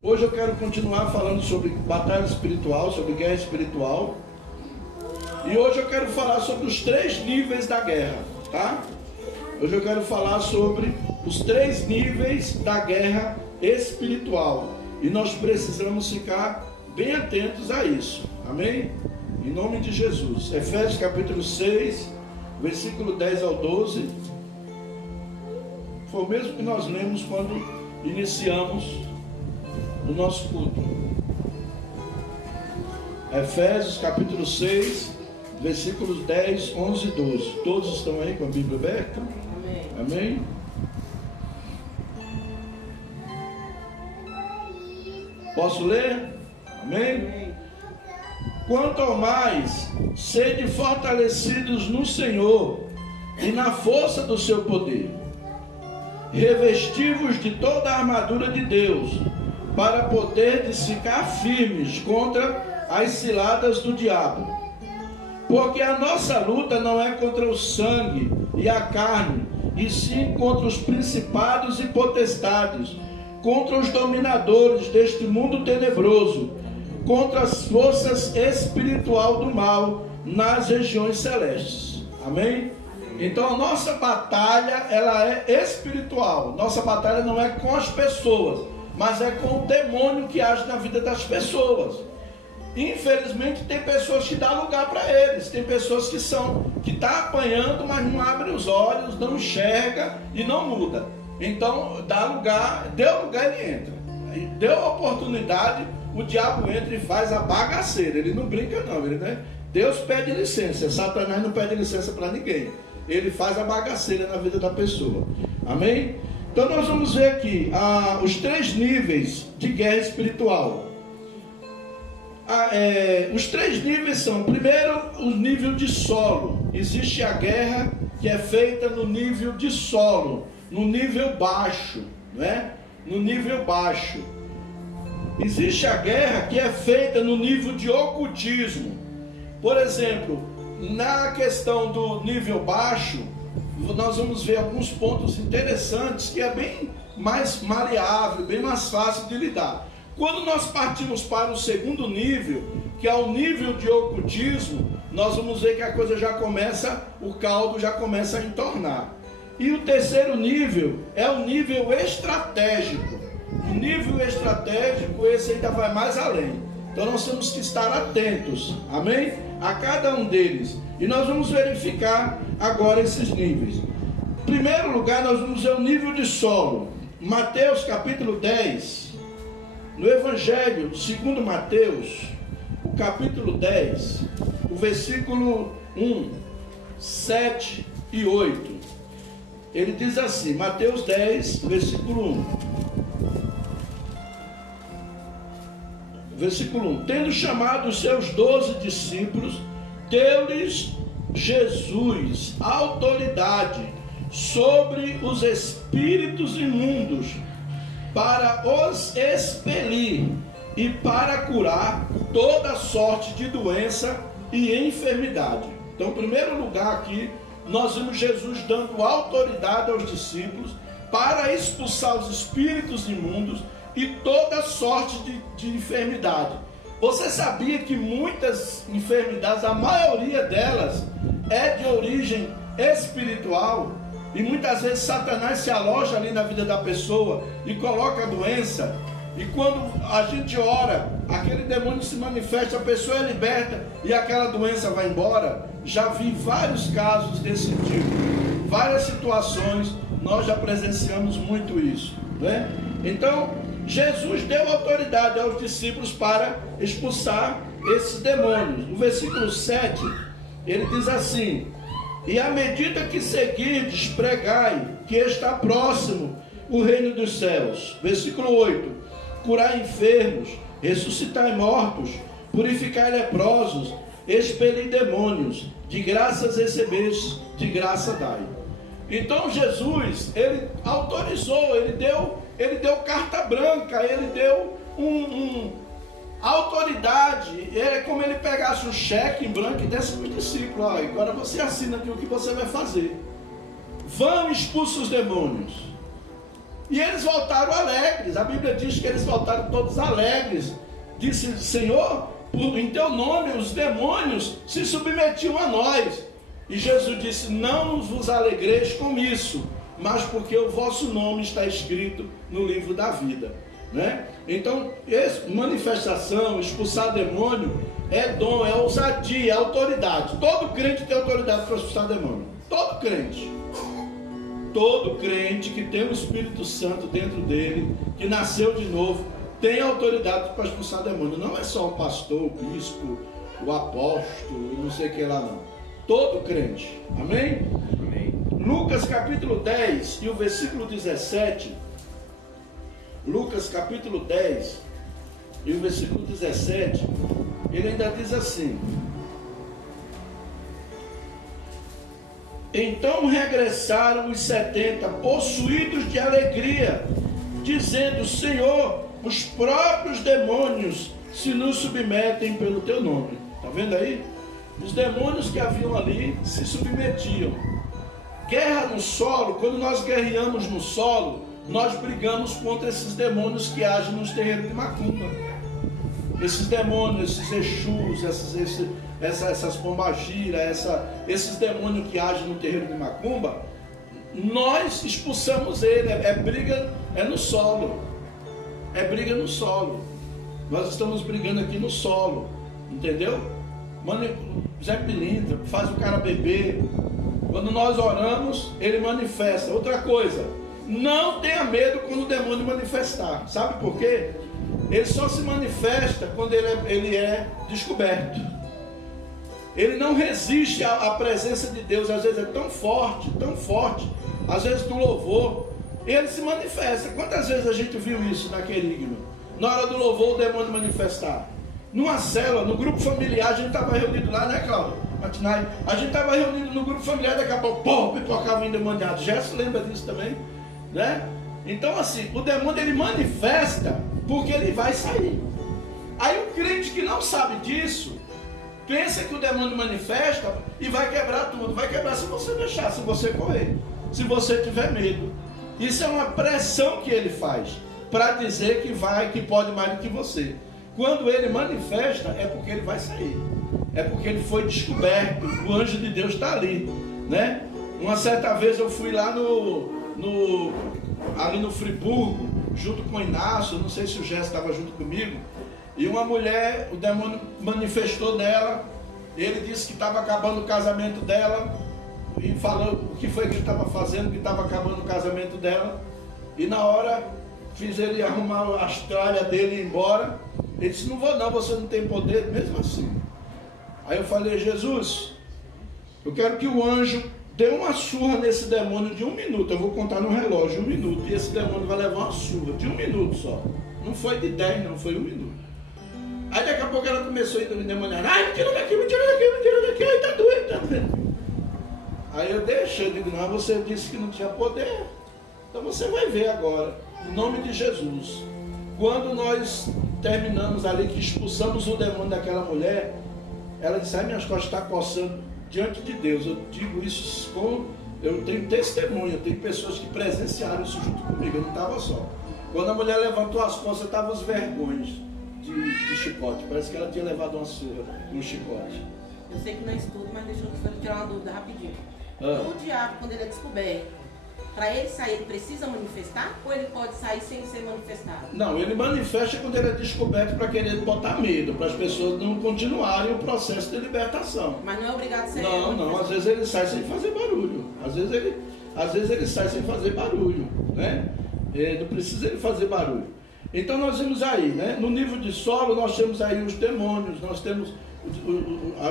Hoje eu quero continuar falando sobre batalha espiritual, sobre guerra espiritual. E hoje eu quero falar sobre os 3 níveis da guerra, tá? Hoje eu quero falar sobre os 3 níveis da guerra espiritual. E nós precisamos ficar bem atentos a isso. Amém? Em nome de Jesus. Efésios capítulo 6, versículo 10 ao 12. Foi o mesmo que nós lemos quando iniciamos o nosso culto. Efésios capítulo 6, versículos 10, 11 e 12. Todos estão aí com a Bíblia aberta? Amém? Posso ler? Amém? Quanto ao mais, sede fortalecidos no Senhor e na força do seu poder. Revesti-vos de toda a armadura de Deus, para poderdes ficar firmes contra as ciladas do diabo. Porque a nossa luta não é contra o sangue e a carne, e sim contra os principados e potestades, contra os dominadores deste mundo tenebroso, contra as forças espirituais do mal nas regiões celestes. Amém? Então a nossa batalha, ela é espiritual. Nossa batalha não é com as pessoas, mas é com o demônio que age na vida das pessoas. Infelizmente tem pessoas que dão lugar para eles, tem pessoas que tá apanhando, mas não abre os olhos, não enxerga e não muda. Então dá lugar, deu lugar, ele entra. Deu oportunidade, o diabo entra e faz a bagaceira. Ele não brinca não, né? Deus pede licença, Satanás não pede licença para ninguém. Ele faz a bagaceira na vida da pessoa. Amém? Então nós vamos ver aqui os 3 níveis de guerra espiritual. Os 3 níveis são: primeiro, o nível de solo. Existe a guerra que é feita no nível de solo, no nível baixo, né? No nível baixo. Existe a guerra que é feita no nível de ocultismo. Por exemplo, na questão do nível baixo, nós vamos ver alguns pontos interessantes que é bem mais maleável, bem mais fácil de lidar. Quando nós partimos para o segundo nível, que é o nível de ocultismo, nós vamos ver que a coisa já começa, o caldo já começa a entornar. E o terceiro nível é o nível estratégico. O nível estratégico, esse ainda vai mais além. Então nós temos que estar atentos, amém? A cada um deles. E nós vamos verificar agora esses níveis. Em primeiro lugar, nós vamos ver o nível de solo. Mateus capítulo 10. No Evangelho segundo Mateus, o capítulo 10, o versículo 1, 7 e 8. Ele diz assim, Mateus 10, versículo 1. Versículo 1. Tendo chamado os seus 12 discípulos, deu-lhes Jesus autoridade sobre os espíritos imundos, para os expelir e para curar toda sorte de doença e enfermidade. Então, em primeiro lugar aqui, nós vemos Jesus dando autoridade aos discípulos para expulsar os espíritos imundos e toda sorte de enfermidade. Você sabia que muitas enfermidades, a maioria delas, é de origem espiritual? E muitas vezes Satanás se aloja ali na vida da pessoa e coloca a doença. E quando a gente ora, aquele demônio se manifesta, a pessoa é liberta e aquela doença vai embora. Já vi vários casos desse tipo, várias situações, nós já presenciamos muito isso, né? Então, Jesus deu autoridade aos discípulos para expulsar esses demônios. No versículo 7, ele diz assim: e à medida que seguirdes, pregai que está próximo o reino dos céus. Versículo 8: curai enfermos, ressuscitai mortos, purificai leprosos, expelir demônios, de graças recebeste, de graça dai. Então Jesus, ele autorizou, ele deu carta branca, ele deu autoridade. É como ele pegasse um cheque em branco e desse para o discípulo: ó, agora você assina aqui o que você vai fazer. Vão, expulsa os demônios. E eles voltaram alegres. A Bíblia diz que eles voltaram todos alegres. Disse: Senhor, em teu nome os demônios se submetiam a nós. E Jesus disse: não vos alegreis com isso, mas porque o vosso nome está escrito no livro da vida, né? Então, manifestação, expulsar demônio é dom, é ousadia, é autoridade. Todo crente tem autoridade para expulsar demônio. Todo crente. Todo crente que tem o Espírito Santo dentro dele, que nasceu de novo, tem autoridade para expulsar demônio. Não é só o pastor, o bispo, o apóstolo, não sei o que lá não. Todo crente. Amém? Amém. Lucas capítulo 10 e o versículo 17. Lucas capítulo 10 e o versículo 17. Ele ainda diz assim: então regressaram os 70 possuídos de alegria, dizendo: Senhor, os próprios demônios se nos submetem pelo teu nome. Está vendo aí? Os demônios que haviam ali se submetiam. Guerra no solo, quando nós guerreamos no solo, nós brigamos contra esses demônios que agem nos terreiros de macumba. Esses demônios, esses exus, essas pombagiras, esses demônios que agem no terreiro de macumba, nós expulsamos ele. É briga, é no solo. É briga no solo. Nós estamos brigando aqui no solo, entendeu? Zé Pilintra faz o cara beber. Quando nós oramos, ele manifesta. Outra coisa, não tenha medo quando o demônio manifestar. Sabe por quê? Ele só se manifesta quando ele é descoberto. Ele não resiste à presença de Deus. Às vezes é tão forte, às vezes no louvor, ele se manifesta. Quantas vezes a gente viu isso na Querigma? Na hora do louvor, o demônio manifestar. Numa célula, no grupo familiar, a gente estava reunido lá, né, Cláudio? Matinai. A gente estava reunido no grupo familiar, daqui a pouco, pô, pipocava um endemoniado. Gerson lembra disso também, né? Então, assim, o demônio, ele manifesta porque ele vai sair. Aí o crente que não sabe disso, pensa que o demônio manifesta e vai quebrar tudo. Vai quebrar se você deixar, se você correr, se você tiver medo. Isso é uma pressão que ele faz para dizer que pode mais do que você. Quando ele manifesta, é porque ele vai sair. É porque ele foi descoberto. O anjo de Deus está ali, né? Uma certa vez eu fui lá ali no Friburgo, junto com o Inácio, não sei se o Gerson estava junto comigo, e uma mulher, o demônio manifestou nela. Ele disse que estava acabando o casamento dela, e falou o que foi que ele estava fazendo, que estava acabando o casamento dela, e na hora fiz ele arrumar as tralhas dele e ir embora. Ele disse: não vou não, você não tem poder, mesmo assim. Aí eu falei: Jesus, eu quero que o anjo dê uma surra nesse demônio de 1 minuto. Eu vou contar no relógio 1 minuto, e esse demônio vai levar uma surra de 1 minuto só. Não foi de 10 não, foi 1 minuto. Aí daqui a pouco ela começou a endemoniar: ai, me tira daqui, ai, tá doendo. Aí eu deixei, eu digo: não, você disse que não tinha poder, então você vai ver agora, em nome de Jesus. Quando nós terminamos ali, que expulsamos o demônio daquela mulher, ela disse: ai, minhas costas estão coçando. Diante de Deus, eu digo isso eu tenho testemunho, eu tenho pessoas que presenciaram isso junto comigo, eu não estava só. Quando a mulher levantou as costas, estavam os vergões de chicote, parece que ela tinha levado uma surra, um chicote. Eu sei que não é estudo, mas deixa eu tirar uma dúvida rapidinho. O diabo, quando ele é descoberto, para ele sair, ele precisa manifestar? Ou ele pode sair sem ser manifestado? Não, ele manifesta quando ele é descoberto, para querer botar medo, para as pessoas não continuarem o processo de libertação. Mas não é obrigado a ser. Não, às vezes ele sai sem fazer barulho. Às vezes ele sai sem fazer barulho, né? Não precisa ele fazer barulho. Então nós vimos aí, né? No nível de solo nós temos aí os demônios, nós temos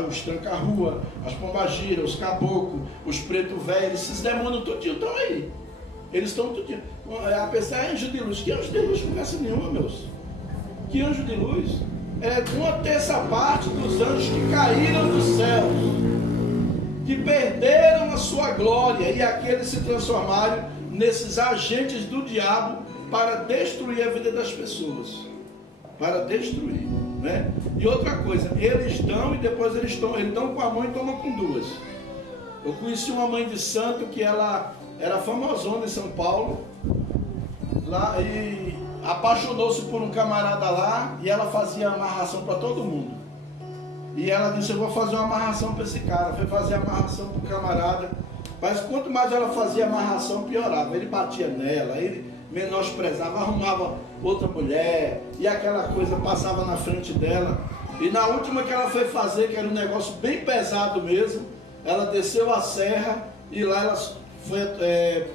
os tranca-rua, as pombagiras, os caboclos, os preto velhos, esses demônios tudinho estão aí. Eles estão tudinho. A pessoa é anjo de luz. Que anjo de luz? Conversa nenhuma, meus. Que anjo de luz? É 1/3 parte dos anjos que caíram dos céus, que perderam a sua glória, e aqueles se transformaram nesses agentes do diabo para destruir a vida das pessoas. Para destruir, né? E outra coisa, eles dão e depois eles dão com a mão e tomam com 2. Eu conheci uma mãe de santo que ela era famosona em São Paulo, lá e apaixonou-se por um camarada lá e ela fazia amarração para todo mundo. E ela disse, eu vou fazer uma amarração para esse cara. Foi fazer amarração para o camarada. Mas quanto mais ela fazia amarração, piorava. Ele batia nela, ele menosprezava, arrumava outra mulher, e aquela coisa passava na frente dela. E na última que ela foi fazer, que era um negócio bem pesado mesmo, ela desceu a serra e lá ela foi,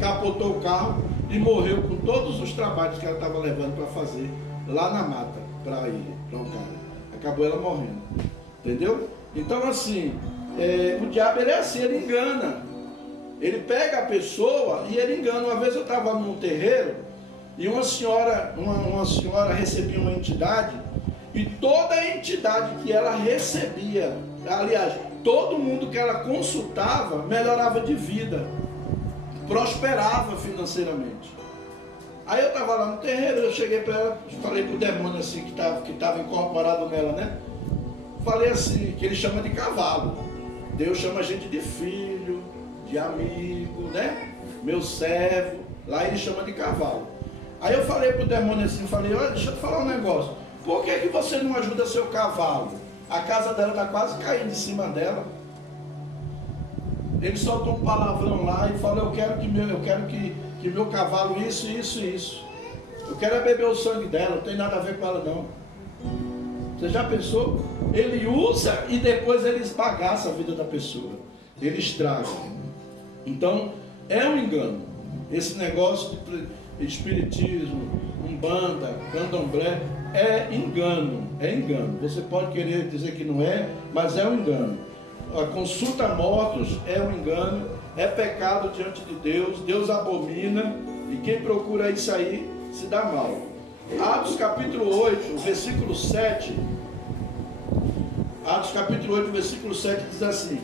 capotou o carro e morreu com todos os trabalhos que ela estava levando para fazer lá na mata, para ir para o cara. Acabou ela morrendo. Entendeu? Então assim, o diabo ele é assim, ele engana. Ele pega a pessoa e ele engana. Uma vez eu estava num terreiro e uma senhora recebia uma entidade, e toda a entidade que ela recebia, aliás, todo mundo que ela consultava, melhorava de vida, prosperava financeiramente. Aí eu estava lá no terreiro, eu cheguei para ela, falei para o demônio assim, que estava incorporado nela, né? Falei assim, que ele chama de cavalo. Deus chama a gente de filho, de amigo, né? Meu servo. Lá ele chama de cavalo. Aí eu falei pro demônio assim, falei, olha, deixa eu te falar um negócio. Por que você não ajuda seu cavalo? A casa dela está quase caindo em cima dela. Ele soltou um palavrão lá e falou, eu quero que meu cavalo isso. Eu quero beber o sangue dela, não tem nada a ver com ela não. Você já pensou? Ele usa e depois ele esbagaça a vida da pessoa. Ele estraga. Então, é um engano. Esse negócio de espiritismo, umbanda, candomblé, é engano. É engano. Você pode querer dizer que não é, mas é um engano. A consulta a mortos é um engano, é pecado diante de Deus. Deus abomina, e quem procura isso aí se dá mal. Atos capítulo 8, versículo 7. Atos capítulo 8, versículo 7 diz assim: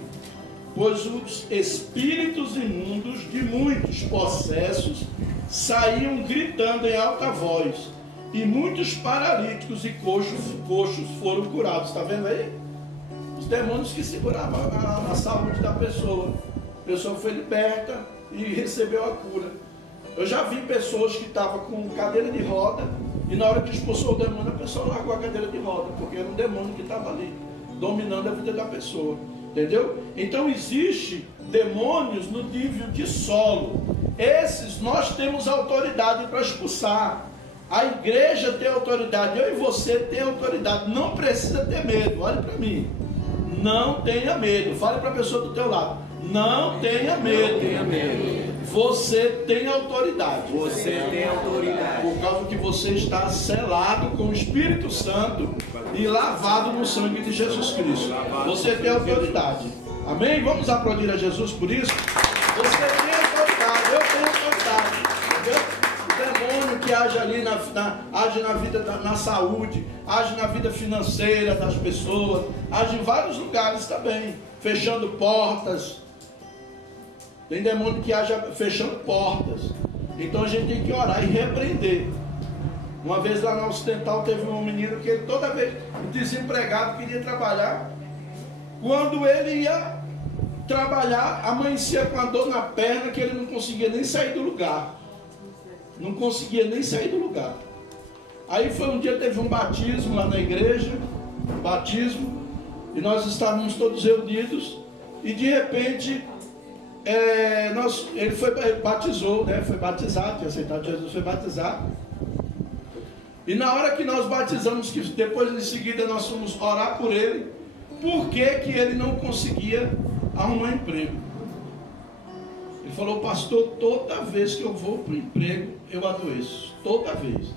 pois os espíritos imundos de muitos possessos saíam gritando em alta voz, e muitos paralíticos e coxos foram curados. Está vendo aí? Os demônios que seguravam a saúde da pessoa. A pessoa foi liberta e recebeu a cura. Eu já vi pessoas que estavam com cadeira de roda, e na hora que expulsou o demônio, a pessoa largou a cadeira de roda, porque era um demônio que estava ali, dominando a vida da pessoa. Entendeu? Então existe demônios no nível de solo. Esses nós temos autoridade para expulsar. A igreja tem autoridade, eu e você tem autoridade. Não precisa ter medo. Olha para mim. Não tenha medo. Fale para a pessoa do teu lado. Não tenha medo. Não tenha medo. Você tem autoridade. Você tem autoridade. Por causa que você está selado com o Espírito Santo e lavado no sangue de Jesus Cristo. Você tem autoridade. Amém? Vamos aplaudir a Jesus por isso? Você tem autoridade. Eu tenho autoridade. Entendeu? O demônio que age ali age na vida, na saúde, age na vida financeira das pessoas, age em vários lugares também, fechando portas. Tem demônio que age fechando portas. Então a gente tem que orar e repreender. Uma vez lá na Ocidental teve um menino que ele, toda vez desempregado, queria trabalhar. Quando ele ia trabalhar, amanhecia com a dor na perna, que ele não conseguia nem sair do lugar. Não conseguia nem sair do lugar. Aí foi um dia, teve um batismo lá na igreja, e nós estávamos todos reunidos, e de repente ele batizou, né? Foi batizado, tinha aceitado Jesus, foi batizado. E na hora que nós batizamos, que depois em seguida nós fomos orar por ele, por que ele não conseguia arrumar emprego? Ele falou, pastor, toda vez que eu vou para o emprego, eu adoeço, toda vez.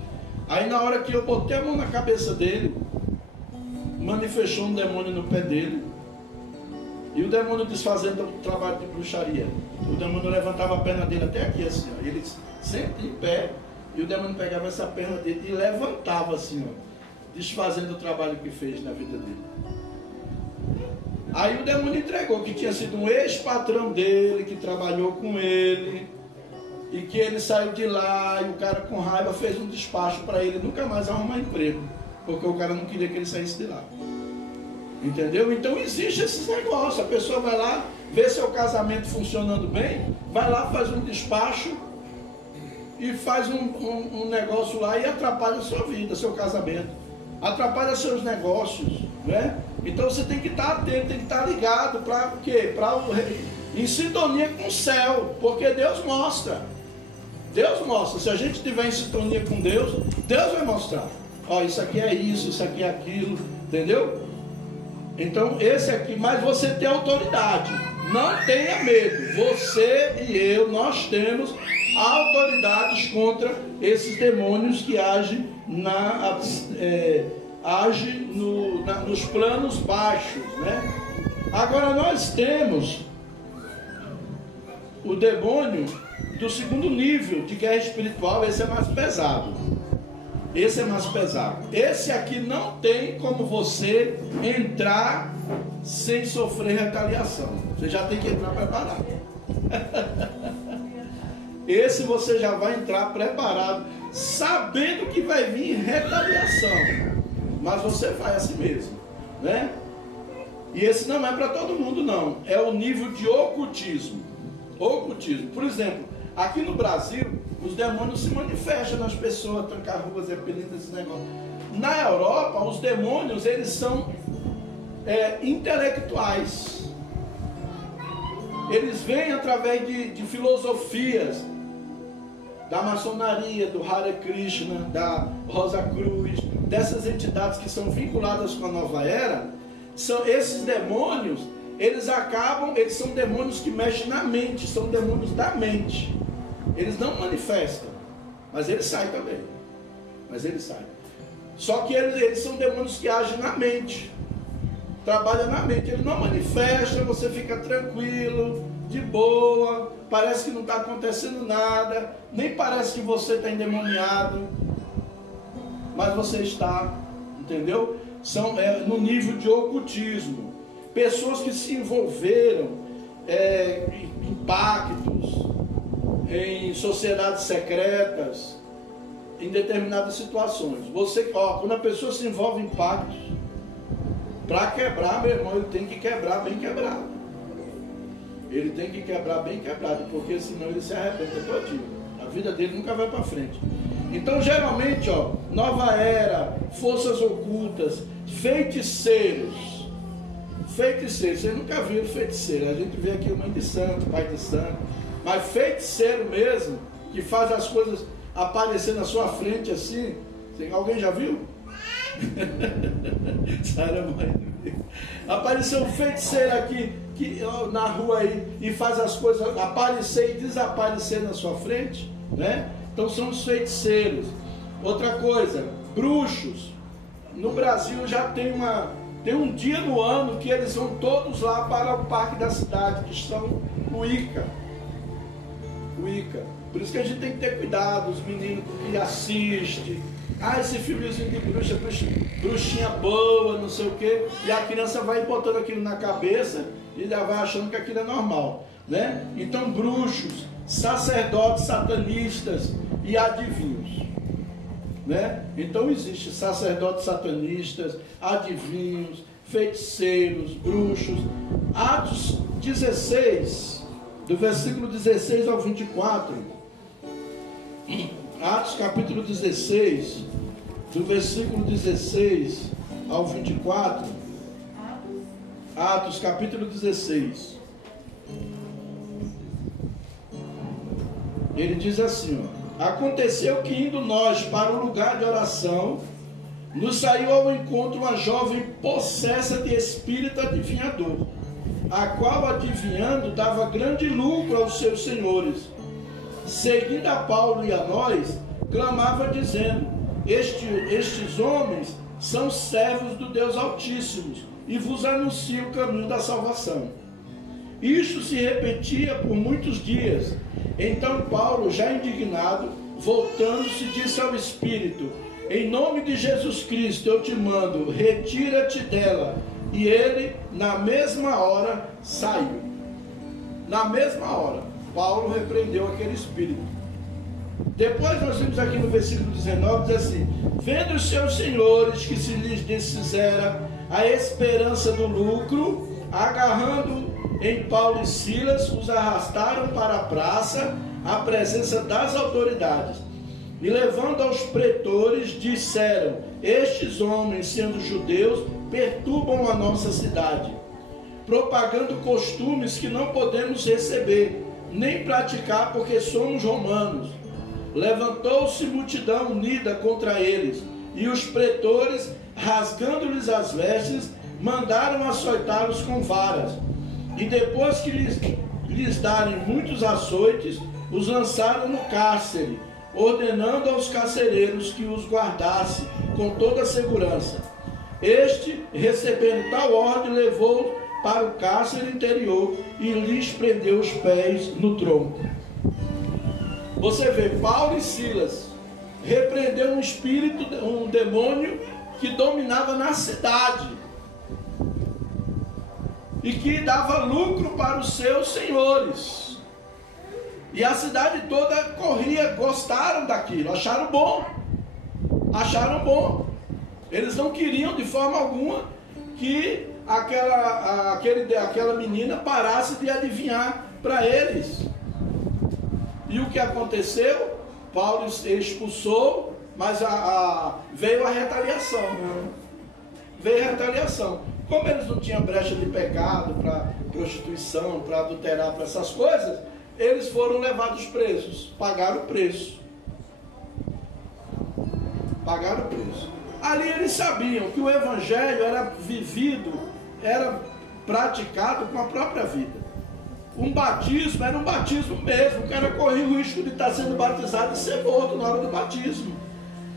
Aí na hora que eu botei a mão na cabeça dele, manifestou um demônio no pé dele. E o demônio desfazendo o trabalho de bruxaria. O demônio levantava a perna dele até aqui assim, ó. Ele sempre em pé, e o demônio pegava essa perna dele e levantava assim, ó, desfazendo o trabalho que fez na vida dele. Aí o demônio entregou que tinha sido um ex-patrão dele, que trabalhou com ele, e que ele saiu de lá, e o cara com raiva fez um despacho para ele nunca mais arrumar emprego, porque o cara não queria que ele saísse de lá. Entendeu? Então existe esses negócios. A pessoa vai lá, vê seu casamento funcionando bem, vai lá, faz um despacho e faz um negócio lá e atrapalha a sua vida, seu casamento, atrapalha seus negócios, né? Então você tem que estar atento, tem que estar ligado para o quê? Em sintonia com o céu, porque Deus mostra. Deus mostra. Se a gente estiver em sintonia com Deus, Deus vai mostrar. Ó, isso aqui é isso aqui é aquilo, entendeu? Então esse aqui, mas você tem autoridade. Não tenha medo. Você e eu, nós temos autoridades contra esses demônios que agem nos planos baixos, né? Agora nós temos o demônio do segundo nível de guerra espiritual. Esse é mais pesado. Esse é mais pesado. Esse aqui não tem como você entrar sem sofrer retaliação. Você já tem que entrar preparado. Esse você já vai entrar preparado, sabendo que vai vir retaliação. Mas você vai assim mesmo, né? E esse não é para todo mundo, não. É o nível de ocultismo. Ocultismo. Por exemplo, aqui no Brasil, os demônios se manifestam nas pessoas, trancar ruas, epilindras, esse negócio. Na Europa, os demônios, eles são intelectuais. Eles vêm através de filosofias da maçonaria, do Hare Krishna, da Rosa Cruz, dessas entidades que são vinculadas com a nova era. São esses demônios, eles são demônios que mexem na mente, são demônios da mente. Eles não manifestam, mas eles saem também. Só que eles são demônios que agem na mente, trabalham na mente. Ele não manifesta, você fica tranquilo, de boa, parece que não está acontecendo nada, nem parece que você está endemoniado, mas você está, entendeu? São no nível de ocultismo. Pessoas que se envolveram em pactos, em sociedades secretas, em determinadas situações. Quando a pessoa se envolve em pactos, para quebrar, meu irmão, ele tem que quebrar bem quebrado. Ele tem que quebrar bem quebrado, porque senão ele se arrebenta todinho. A vida dele nunca vai para frente. Então, geralmente, nova era, forças ocultas, feiticeiros. Vocês nunca viram feiticeiro. A gente vê aqui mãe de santo, pai de santo. Mas feiticeiro mesmo, que faz as coisas aparecer na sua frente assim. Alguém já viu? Sara, mãe. Apareceu um feiticeiro aqui na rua aí e faz as coisas aparecer e desaparecer na sua frente, né? Então são os feiticeiros. Outra coisa, bruxos. No Brasil já tem um dia no ano que eles vão todos lá para o parque da cidade, que são Wicca. Por isso que a gente tem que ter cuidado, os meninos que assistem. Esse filmezinho de bruxinha boa, não sei o quê. E a criança vai botando aquilo na cabeça e já vai achando que aquilo é normal, né? Então, bruxos, sacerdotes satanistas e adivinhos, né? Então, existe sacerdotes satanistas, adivinhos, feiticeiros, bruxos. Atos 16, do versículo 16 ao 24. Atos capítulo 16, do versículo 16 ao 24. Atos capítulo 16. Ele diz assim, aconteceu que indo nós para o lugar de oração, nos saiu ao encontro uma jovem possessa de espírito adivinhador, a qual adivinhando dava grande lucro aos seus senhores. Seguindo a Paulo e a nós, clamava dizendo, estes homens são servos do Deus Altíssimo, e vos anunciam o caminho da salvação. Isto se repetia por muitos dias. Então Paulo, já indignado, voltando-se, disse ao Espírito, em nome de Jesus Cristo eu te mando, retira-te dela. E ele, na mesma hora, saiu. Na mesma hora, Paulo repreendeu aquele espírito. Depois nós temos aqui no versículo 19, diz assim, vendo os seus senhores que se lhes desfizera a esperança do lucro, agarrando em Paulo e Silas, os arrastaram para a praça, à presença das autoridades. E levando aos pretores, disseram: estes homens, sendo judeus, perturbam a nossa cidade, propagando costumes que não podemos receber, nem praticar, porque somos romanos. Levantou-se multidão unida contra eles, e os pretores, rasgando-lhes as vestes, mandaram açoitá-los com varas. E depois que lhes darem muitos açoites, os lançaram no cárcere, ordenando aos carcereiros que os guardasse com toda a segurança. Este, recebendo tal ordem, levou para o cárcere interior e lhes prendeu os pés no tronco. Você vê, Paulo e Silas repreendeu um espírito, um demônio que dominava na cidade e que dava lucro para os seus senhores. E a cidade toda corria, gostaram daquilo, acharam bom. Eles não queriam de forma alguma que aquela menina parasse de adivinhar para eles. E o que aconteceu? Paulo expulsou, mas veio a retaliação. Veio a retaliação. Como eles não tinham brecha de pecado para prostituição, para adulterar, para essas coisas, eles foram levados presos, pagaram o preço. Ali eles sabiam que o evangelho era vivido, era praticado com a própria vida. Um batismo era um batismo mesmo. O cara corria o risco de estar sendo batizado e ser morto na hora do batismo.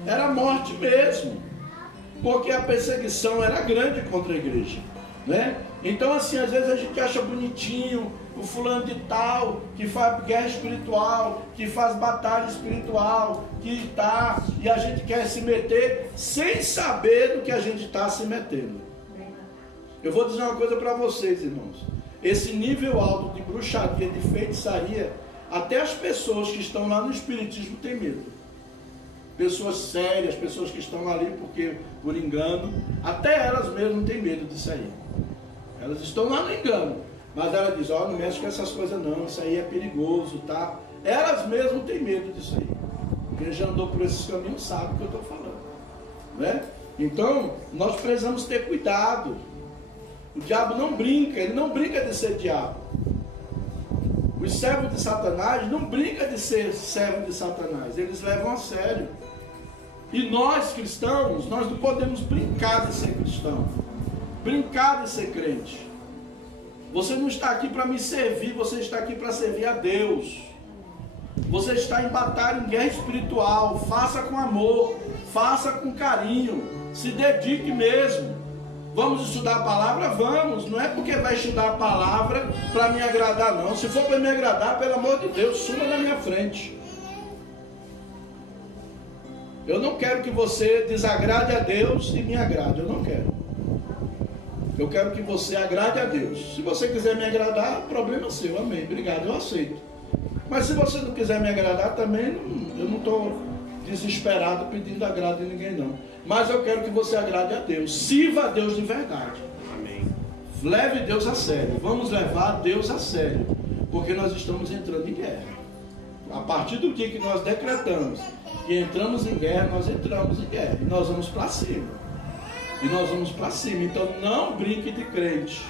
Era morte mesmo, porque a perseguição era grande contra a igreja, né? Então, assim, às vezes a gente acha bonitinho o fulano de tal, que faz guerra espiritual, que faz batalha espiritual, e a gente quer se meter sem saber do que a gente está se metendo. Eu vou dizer uma coisa para vocês, irmãos. Esse nível alto de bruxaria, de feitiçaria, até as pessoas que estão lá no espiritismo têm medo. Pessoas sérias, pessoas que estão ali por engano, até elas mesmas têm medo disso aí. Elas estão lá no engano, mas ela diz: ó, não mexe com essas coisas não, isso aí é perigoso, tá? Elas mesmas têm medo disso aí. Quem já andou por esses caminhos sabe o que eu estou falando, né? Então, nós precisamos ter cuidado. O diabo não brinca, ele não brinca de ser diabo. Os servos de Satanás não brincam de ser servo de Satanás, eles levam a sério. E nós cristãos, nós não podemos brincar de ser cristão, brincar de ser crente. Você não está aqui para me servir, você está aqui para servir a Deus. Você está em batalha, em guerra espiritual. Faça com amor, faça com carinho, se dedique mesmo. Vamos estudar a palavra? Vamos. Não é porque vai estudar a palavra para me agradar, não. Se for para me agradar, pelo amor de Deus, suma na minha frente. Eu não quero que você desagrade a Deus e me agrade. Eu não quero. Eu quero que você agrade a Deus. Se você quiser me agradar, problema seu. Amém. Obrigado, eu aceito. Mas se você não quiser me agradar também, eu não estou desesperado pedindo agrado de ninguém, não. Mas eu quero que você agrade a Deus. Sirva a Deus de verdade. Amém. Leve Deus a sério. Vamos levar Deus a sério. Porque nós estamos entrando em guerra. A partir do dia que nós decretamos que entramos em guerra, nós entramos em guerra. E nós vamos para cima. Então não brinque de crente.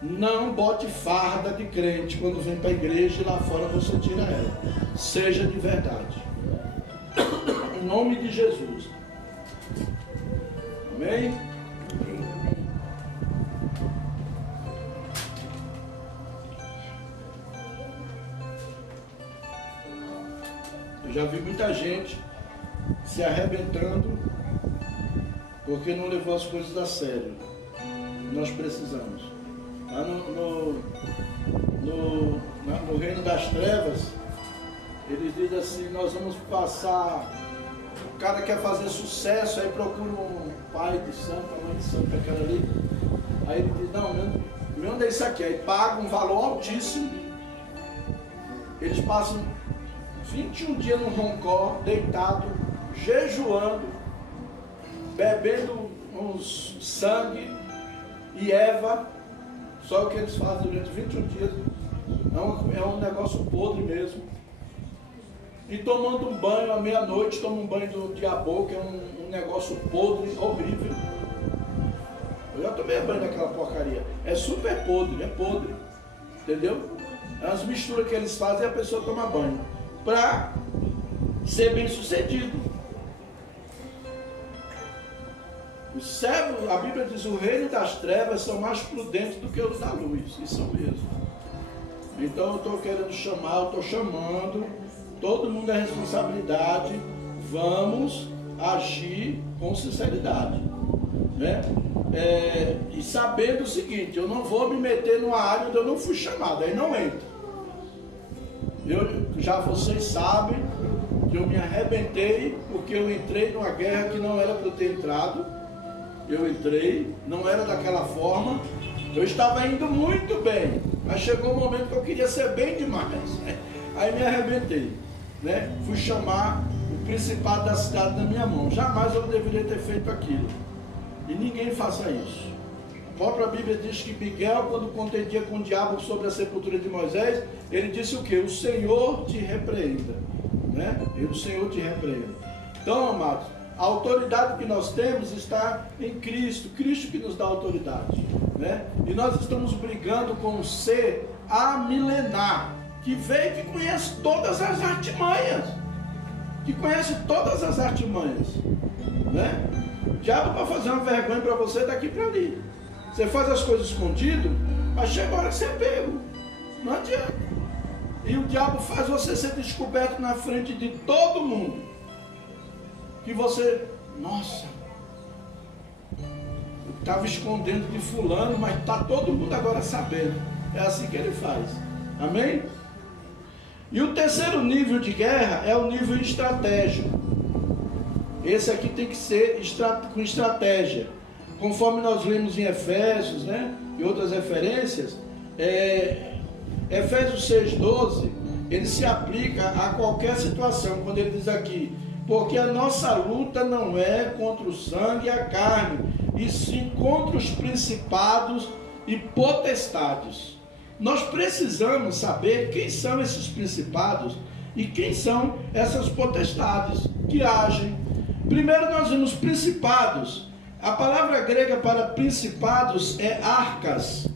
Não bote farda de crente quando vem para a igreja e lá fora você tira ela. Seja de verdade. Em nome de Jesus. Amém? Eu já vi muita gente se arrebentando porque não levou as coisas a sério. Nós precisamos. Lá no reino das trevas, eles dizem assim: nós vamos passar. O cara quer fazer sucesso, aí procura um pai de santo, uma mãe de santo, aquela ali. Aí ele diz: não, meu onde é isso aqui? Aí paga um valor altíssimo. Eles passam 21 dias no roncó, deitado, jejuando, bebendo uns sangue e erva. Só o que eles fazem durante 21 dias é um negócio podre mesmo. e tomando um banho à meia-noite, toma um banho do diabo, que é um negócio podre, horrível. Eu já tomei banho daquela porcaria. É super podre, é podre. Entendeu? As misturas que eles fazem, a pessoa toma banho para ser bem sucedido. Os servos, a Bíblia diz, o reino das trevas são mais prudentes do que os da luz. Isso mesmo. Então eu estou querendo chamar, eu estou chamando, todo mundo é responsabilidade, vamos agir com sinceridade, né? E sabendo o seguinte, eu não vou me meter numa área onde eu não fui chamado, aí não entro. Já vocês sabem que eu me arrebentei porque eu entrei numa guerra que não era para eu ter entrado. Eu entrei, não era daquela forma, eu estava indo muito bem, mas chegou um momento que eu queria ser bem demais, aí me arrebentei, né? Fui chamar o principado da cidade na minha mão, jamais eu deveria ter feito aquilo, e ninguém faça isso. A própria Bíblia diz que Miguel, quando contendia com o diabo sobre a sepultura de Moisés, ele disse o que? O Senhor te repreenda, né? E o Senhor te repreenda. Então, amados, a autoridade que nós temos está em Cristo, Cristo que nos dá autoridade, né? E nós estamos brigando com um ser amilenar, que veio, que conhece todas as artimanhas, né? O diabo para fazer uma vergonha para você daqui para ali. Você faz as coisas escondido, mas chega a hora que você é pego, não adianta. E o diabo faz você ser descoberto na frente de todo mundo. Que você, nossa, eu estava escondendo de fulano, mas está todo mundo agora sabendo. É assim que ele faz. Amém? E o terceiro nível de guerra é o nível estratégico. Esse aqui tem que ser com estratégia. Conforme nós lemos em Efésios, né, e outras referências, Efésios 6,12, ele se aplica a qualquer situação, quando ele diz aqui, porque a nossa luta não é contra o sangue e a carne, e sim contra os principados e potestades. Nós precisamos saber quem são esses principados e quem são essas potestades que agem. Primeiro nós vimos principados. A palavra grega para principados é arcas.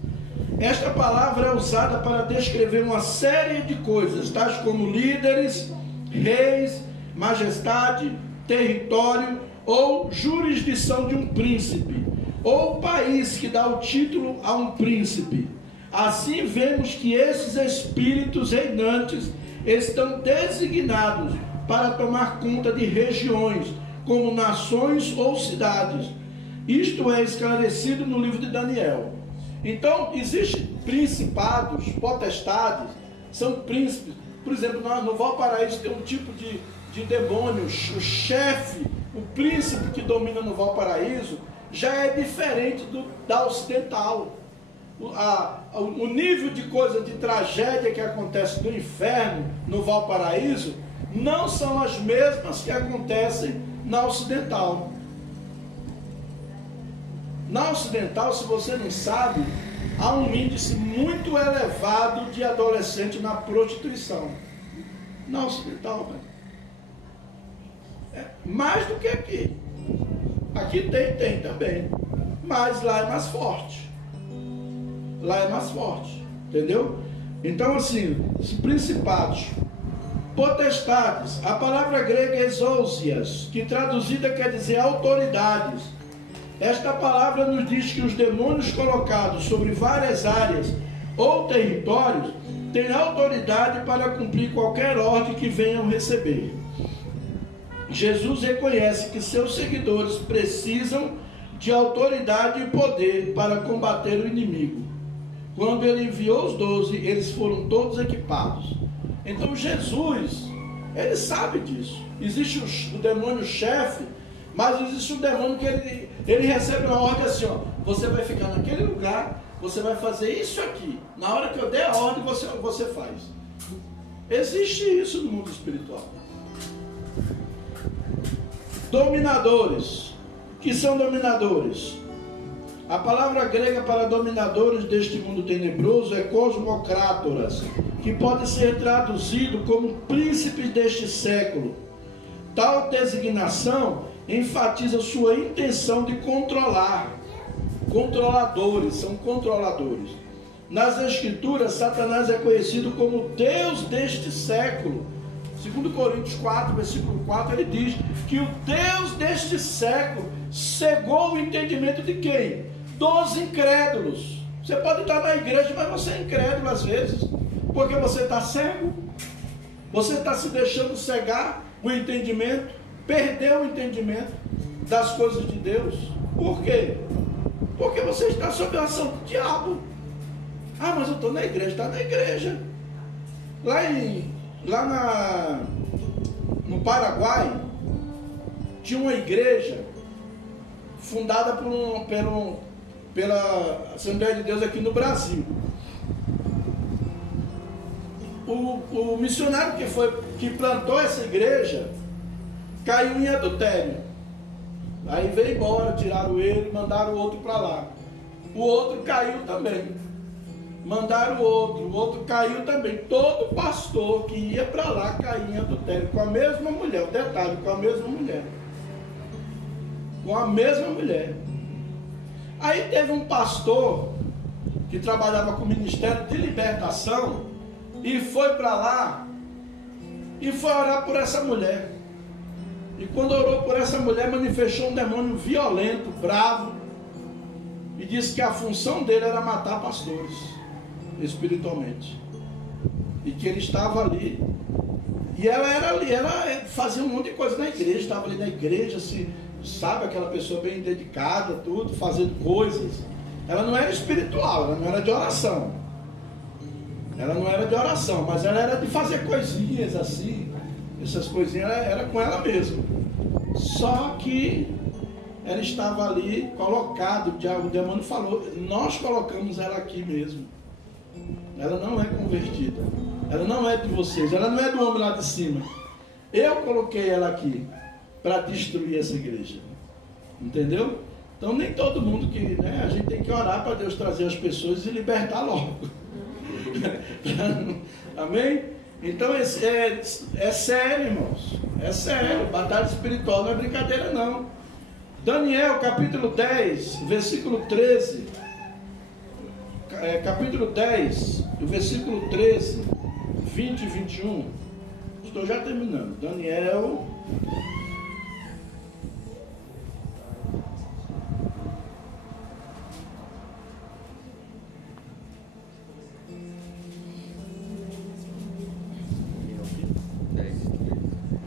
Esta palavra é usada para descrever uma série de coisas, tais como líderes, reis, majestade, território ou jurisdição de um príncipe, ou país que dá o título a um príncipe. Assim vemos que esses espíritos reinantes estão designados para tomar conta de regiões, como nações ou cidades. Isto é esclarecido no livro de Daniel. Então, existem principados, potestades, são príncipes. Por exemplo, no Valparaíso tem um tipo de demônio, o chefe, o príncipe que domina no Valparaíso, já é diferente da ocidental. O nível de coisa, de tragédia que acontece no inferno, no Valparaíso, não são as mesmas que acontecem na ocidental. Na ocidental, se você não sabe, há um índice muito elevado de adolescente na prostituição. Na ocidental, mais do que aqui. Aqui tem também, mas lá é mais forte. Entendeu? Então, assim, os principados, potestades, a palavra grega é exousias, que traduzida quer dizer autoridades. Esta palavra nos diz que os demônios colocados sobre várias áreas ou territórios têm autoridade para cumprir qualquer ordem que venham receber. Jesus reconhece que seus seguidores precisam de autoridade e poder para combater o inimigo. Quando ele enviou os 12, eles foram todos equipados. Então Jesus, ele sabe disso. Existe o demônio chefe, mas existe um demônio que ele recebe uma ordem assim, ó, você vai ficar naquele lugar, você vai fazer isso aqui. Na hora que eu der a ordem, você faz. Existe isso no mundo espiritual. Dominadores. O que são dominadores? A palavra grega para dominadores deste mundo tenebroso é cosmocrátoras, que pode ser traduzido como príncipes deste século. Tal designação enfatiza sua intenção de controlar. Controladores, são controladores. Nas Escrituras, Satanás é conhecido como Deus deste século. 2 Coríntios 4, versículo 4, ele diz que o Deus deste século cegou o entendimento de quem? Dos incrédulos. Você pode estar na igreja, mas você é incrédulo às vezes, porque você está cego, você está se deixando cegar o entendimento, perdeu o entendimento das coisas de Deus. Por quê? Porque você está sob a ação do diabo. Ah, mas eu estou na igreja. Está na igreja. No Paraguai, tinha uma igreja fundada pela Assembleia de Deus aqui no Brasil. O missionário que plantou essa igreja caiu em adultério. Aí veio embora, tiraram ele, mandaram o outro para lá. O outro caiu também. Mandaram o outro caiu também. Todo pastor que ia para lá caía em adultério com a mesma mulher. O detalhe, com a mesma mulher. Com a mesma mulher. Aí teve um pastor que trabalhava com o ministério de libertação e foi para lá e foi orar por essa mulher. E quando orou por essa mulher, manifestou um demônio violento, bravo, e disse que a função dele era matar pastores espiritualmente, e que ele estava ali, e ela era ali, ela fazia um monte de coisa na igreja, estava ali na igreja, assim, sabe, aquela pessoa bem dedicada, tudo, fazendo coisas. Ela não era espiritual, ela não era de oração, mas ela era de fazer coisinhas assim, essas coisinhas era com ela mesma. Só que ela estava ali colocada, o demônio falou, nós colocamos ela aqui mesmo. Ela não é convertida, ela não é de vocês, ela não é do homem lá de cima. Eu coloquei ela aqui para destruir essa igreja. Entendeu? Então nem todo mundo que, né, a gente tem que orar para Deus trazer as pessoas e libertar logo. Amém? Então é sério, irmãos. É sério. Batalha espiritual não é brincadeira, não. Daniel, capítulo 10, versículo 13. Capítulo 10, versículo 13, 20 e 21. Estou já terminando. Daniel.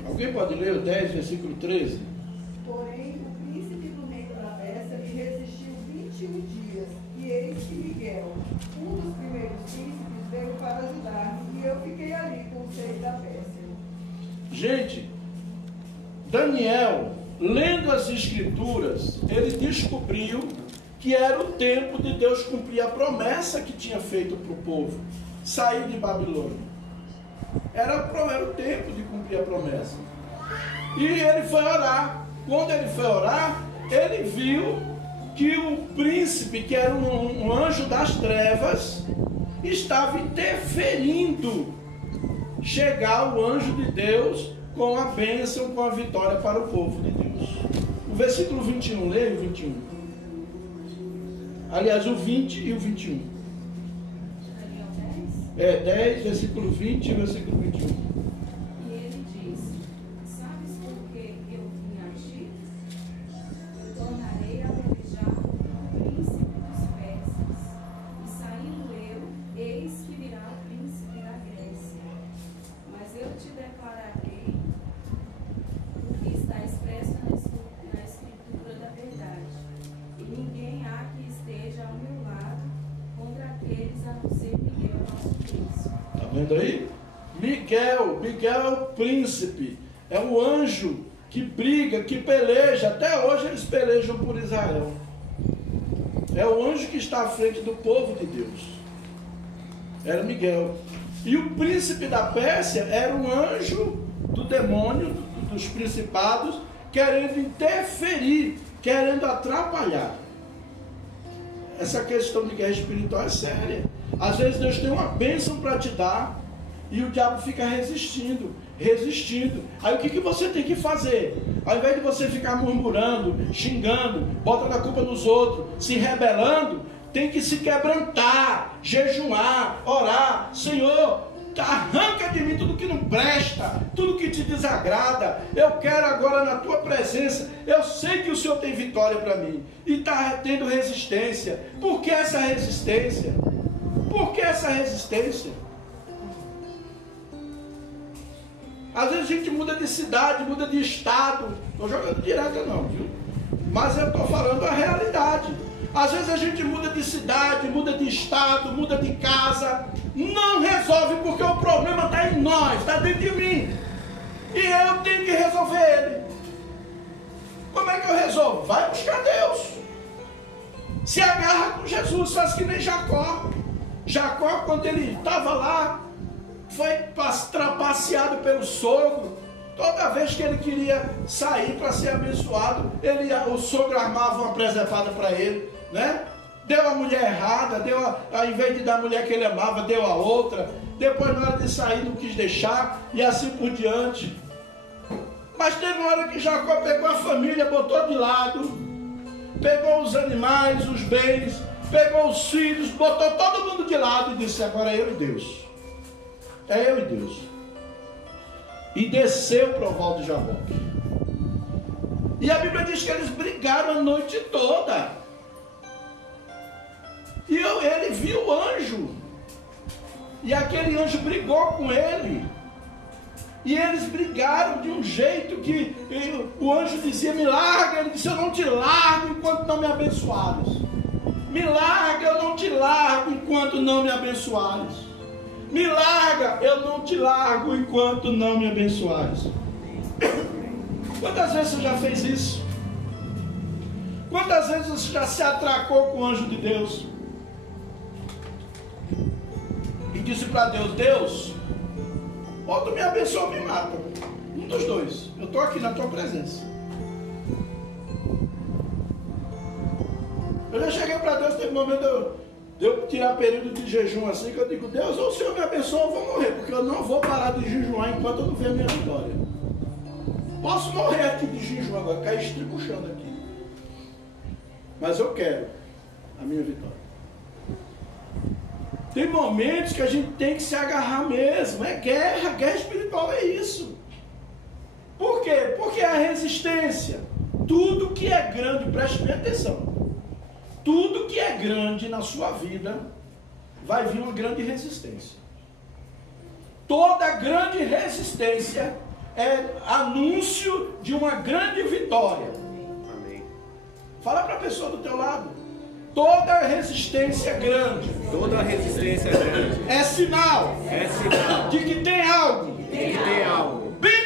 Alguém pode ler o 10, versículo 13? Porém, o príncipe do reino da Pérsia me resistiu 21 dias, e eis que Miguel, um dos primeiros príncipes, veio para ajudar-me, e eu fiquei ali com os reis da Pérsia. Gente, Daniel, lendo as Escrituras, ele descobriu que era o tempo de Deus cumprir a promessa que tinha feito para o povo, sair de Babilônia. Era o tempo de cumprir a promessa. E ele foi orar. Quando ele foi orar, ele viu que o príncipe, que era um anjo das trevas, estava interferindo chegar o anjo de Deus com a bênção, com a vitória para o povo de Deus. O versículo 21, leia o 21. Aliás, o 20 e o 21. 10, versículo 20 e versículo 21. E ele disse: sabes por que eu vim a ti? Eu tornarei a pelejar o príncipe dos persas. E saindo eu, eis que virá o príncipe da Grécia. Mas eu te declararei o que está expresso na escritura da verdade. E ninguém há que esteja ao meu lado contra aqueles, a não ser Miguel, nosso príncipe. Está vendo aí? Miguel é o príncipe, é o anjo que briga, que peleja. Até hoje eles pelejam por Israel. É o anjo que está à frente do povo de Deus. Era Miguel. E o príncipe da Pérsia era um anjo do demônio, dos principados, querendo interferir, querendo atrapalhar. essa questão de guerra espiritual é séria. Às vezes Deus tem uma bênção para te dar e o diabo fica resistindo. Aí o que você tem que fazer? Ao invés de você ficar murmurando, xingando, botando a culpa nos outros, se rebelando, tem que se quebrantar, jejuar, orar. Senhor, arranca de mim tudo que não presta, tudo que te desagrada. Eu quero agora na tua presença. Eu sei que o Senhor tem vitória para mim e está tendo resistência. Por que essa resistência? Por que essa resistência? Às vezes a gente muda de cidade, muda de estado. Estou jogando direto não, viu? Mas eu estou falando a realidade. Às vezes a gente muda de cidade, muda de estado, muda de casa. Não resolve porque o problema está em nós, está dentro de mim. E eu tenho que resolver ele. Como é que eu resolvo? Vai buscar Deus. Se agarra com Jesus, faz que nem Jacó. Jacó, quando ele estava lá, foi trapaceado pelo sogro. Toda vez que ele queria sair para ser abençoado, o sogro armava uma preservada para ele, né? Deu a mulher errada, ao invés de dar a mulher que ele amava, deu a outra. Depois, na hora de sair, não quis deixar, e assim por diante. Mas teve uma hora que Jacó pegou a família, botou de lado, pegou os animais, os bens, pegou os filhos, botou todo mundo de lado e disse: agora é eu e Deus. É eu e Deus. E desceu para o Val de Jaboque. E a Bíblia diz que eles brigaram a noite toda. E ele viu o anjo. E aquele anjo brigou com ele. E eles brigaram de um jeito que o anjo dizia: me larga. Ele disse: eu não te largo enquanto não me abençoares. Me larga, eu não te largo enquanto não me abençoares. Me larga, eu não te largo enquanto não me abençoares. Quantas vezes você já fez isso? Quantas vezes você já se atracou com o anjo de Deus? E disse para Deus: Deus, ou tu me abençoa ou me mata. Um dos dois. Eu estou aqui na tua presença. Eu já cheguei para Deus, teve um momento de eu tirar período de jejum assim, que eu digo: Deus, ou o Senhor me abençoa, eu vou morrer, porque eu não vou parar de jejuar enquanto eu não ver a minha vitória. Posso morrer aqui de jejum agora, cair estribuchando aqui, mas eu quero a minha vitória. Tem momentos que a gente tem que se agarrar mesmo. É guerra, guerra espiritual é isso. Por quê? Porque é a resistência. Tudo que é grande, preste bem atenção, tudo que é grande na sua vida, vai vir uma grande resistência. Toda grande resistência é anúncio de uma grande vitória. Amém. Fala para a pessoa do teu lado: toda resistência grande, Toda resistência grande é sinal é sinal de que tem algo de que tem algo bem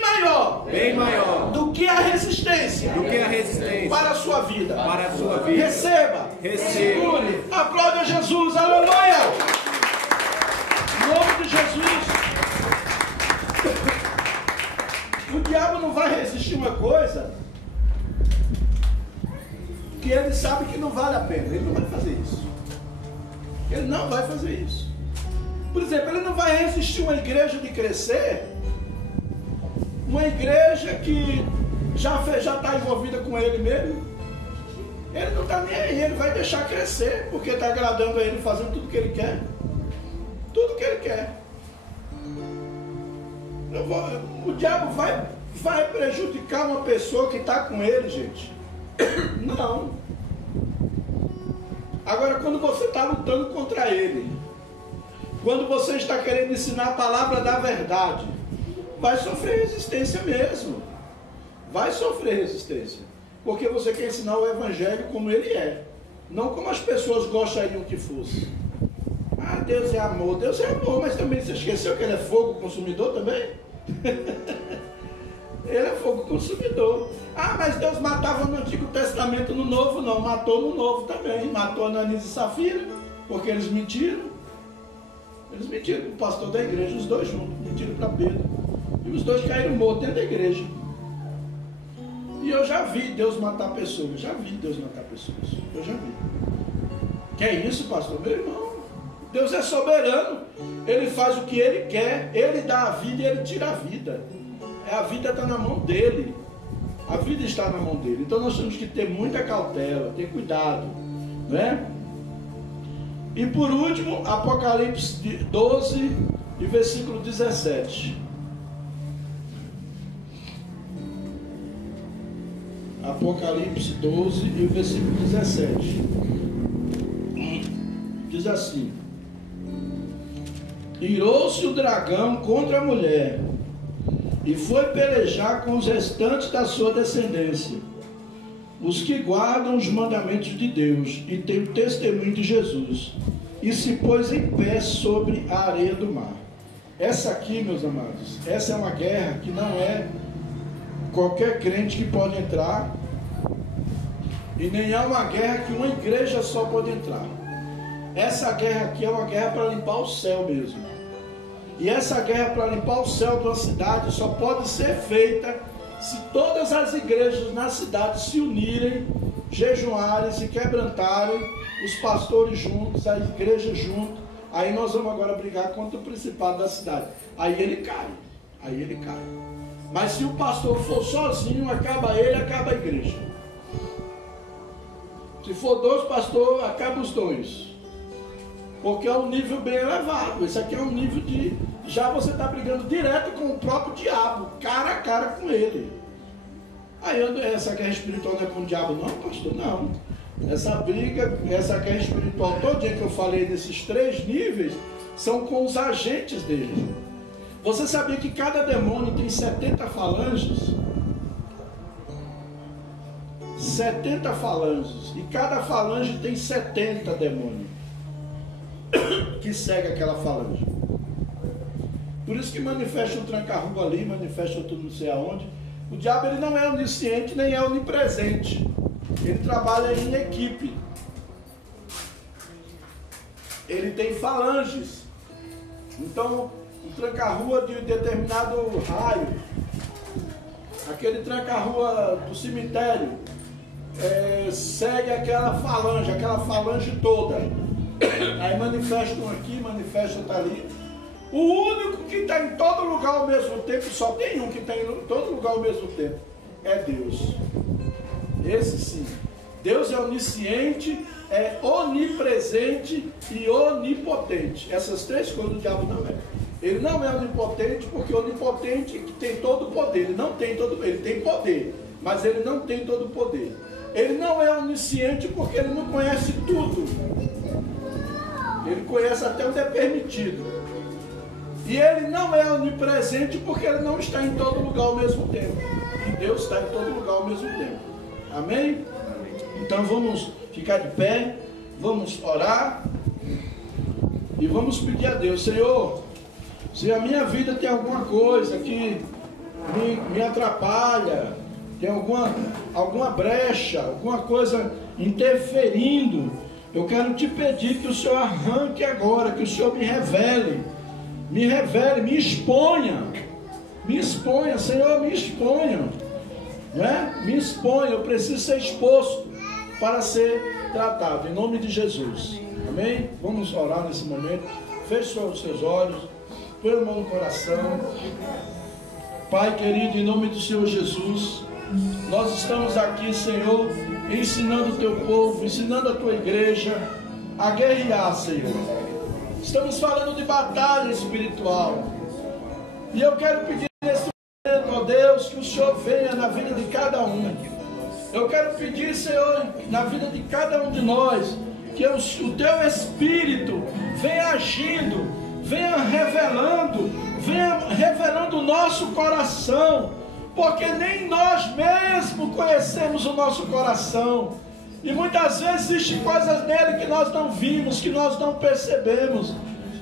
maior do que a resistência que a resistência para a sua vida. para a sua vida. Receba, Receba. segure, aplaude a Jesus, aleluia! Em nome de Jesus. O diabo não vai resistir uma coisa que ele sabe que não vale a pena. Ele não vai fazer isso. Ele não vai fazer isso. Por exemplo, ele não vai resistir uma igreja de crescer, uma igreja que já está envolvida com ele mesmo. Ele não está nem aí, ele vai deixar crescer, porque está agradando a ele, fazendo tudo que ele quer. Tudo que ele quer. O diabo vai prejudicar uma pessoa que está com ele, gente? Não. Agora, quando você está lutando contra ele, quando você está querendo ensinar a palavra da verdade, vai sofrer resistência mesmo. Vai sofrer resistência. Porque você quer ensinar o evangelho como ele é, não como as pessoas gostariam que fosse. Ah, Deus é amor. Deus é amor, mas também você esqueceu que ele é fogo consumidor também? Ele é fogo consumidor. Ah, mas Deus matava no Antigo Testamento, no Novo não. Matou no Novo também. Matou Ananias e Safira, porque eles mentiram. Eles mentiram para o pastor da igreja, os dois juntos. Mentiram para Pedro. E os dois caíram mortos dentro da igreja. E eu já vi Deus matar pessoas. Já vi Deus matar pessoas. Eu já vi. Que é isso, pastor? Meu irmão, Deus é soberano. Ele faz o que Ele quer. Ele dá a vida e Ele tira a vida. A vida está na mão dEle. A vida está na mão dEle. Então nós temos que ter muita cautela, ter cuidado, né? E por último, Apocalipse 12 e versículo 17. Apocalipse 12 e versículo 17. Diz assim: irou-se o dragão contra a mulher e foi pelejar com os restantes da sua descendência, os que guardam os mandamentos de Deus e têm o testemunho de Jesus, e se pôs em pé sobre a areia do mar. Essa aqui, meus amados, essa é uma guerra que não é qualquer crente que pode entrar, e nem é uma guerra que uma igreja só pode entrar. Essa guerra aqui é uma guerra para limpar o céu mesmo. E essa guerra para limpar o céu de uma cidade só pode ser feita se todas as igrejas na cidade se unirem, jejuarem, se quebrantarem, os pastores juntos, a igreja junto. Aí nós vamos agora brigar contra o principado da cidade. Aí ele cai. Mas se o pastor for sozinho, acaba ele, acaba a igreja. Se for 2 pastores, acaba os 2. Porque é um nível bem elevado. Esse aqui é um nível de... já você está brigando direto com o próprio diabo, cara a cara com ele. Aí essa guerra espiritual não é com o diabo não, pastor? Não. Essa briga, essa guerra espiritual, todo dia que eu falei nesses 3 níveis, são com os agentes dele. Você sabia que cada demônio tem 70 falanges? 70 falanges. E cada falange tem 70 demônios que segue aquela falange. Por isso que manifesta um tranca-rua ali, manifesta outro não sei aonde. O diabo ele não é onisciente nem é onipresente. Ele trabalha em equipe. Ele tem falanges. Então, um tranca-rua de determinado raio, aquele tranca-rua do cemitério, segue aquela falange toda. Aí manifesta um aqui, manifesta outro ali. O único que está em todo lugar ao mesmo tempo, só tem um que está em todo lugar ao mesmo tempo, é Deus. Esse sim. Deus é onisciente, é onipresente e onipotente. Essas 3 coisas o diabo não é. Ele não é onipotente porque onipotente que tem todo o poder. Ele não tem todo, ele tem poder, mas ele não tem todo o poder. Ele não é onisciente porque ele não conhece tudo. Ele conhece até onde é permitido. E ele não é onipresente porque ele não está em todo lugar ao mesmo tempo. E Deus está em todo lugar ao mesmo tempo. Amém? Então vamos ficar de pé, vamos orar e vamos pedir a Deus: Senhor, se a minha vida tem alguma coisa que me atrapalha, tem alguma brecha, alguma coisa interferindo, eu quero te pedir que o Senhor arranque agora, que o Senhor me revele, me exponha, Senhor, me exponha, né? Me exponha, eu preciso ser exposto para ser tratado, em nome de Jesus, amém? Vamos orar nesse momento, feche os seus olhos, põe a mão no coração. Pai querido, em nome do Senhor Jesus, nós estamos aqui, Senhor, ensinando o teu povo, ensinando a tua igreja a guerrear, Senhor. Estamos falando de batalha espiritual. E eu quero pedir nesse momento, ó Deus, que o Senhor venha na vida de cada um. Eu quero pedir, Senhor, na vida de cada um de nós, que o teu Espírito venha agindo, venha revelando o nosso coração, porque nem nós mesmos conhecemos o nosso coração. E muitas vezes existem coisas nele que nós não vimos, que nós não percebemos.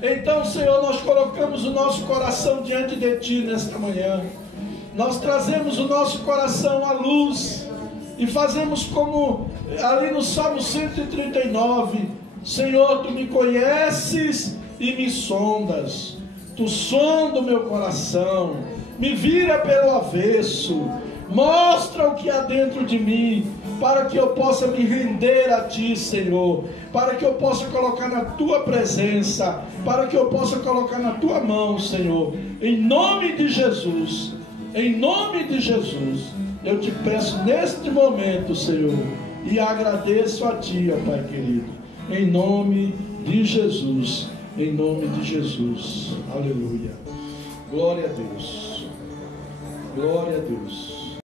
Então, Senhor, nós colocamos o nosso coração diante de Ti nesta manhã. Nós trazemos o nosso coração à luz e fazemos como ali no Salmo 139. Senhor, Tu me conheces e me sondas. Tu sonda o meu coração, me vira pelo avesso, mostra o que há dentro de mim. para que eu possa me render a Ti, Senhor, para que eu possa colocar na Tua presença, para que eu possa colocar na Tua mão, Senhor, em nome de Jesus, em nome de Jesus, eu te peço neste momento, Senhor, e agradeço a Ti, ó Pai querido, em nome de Jesus, em nome de Jesus, aleluia, glória a Deus, glória a Deus.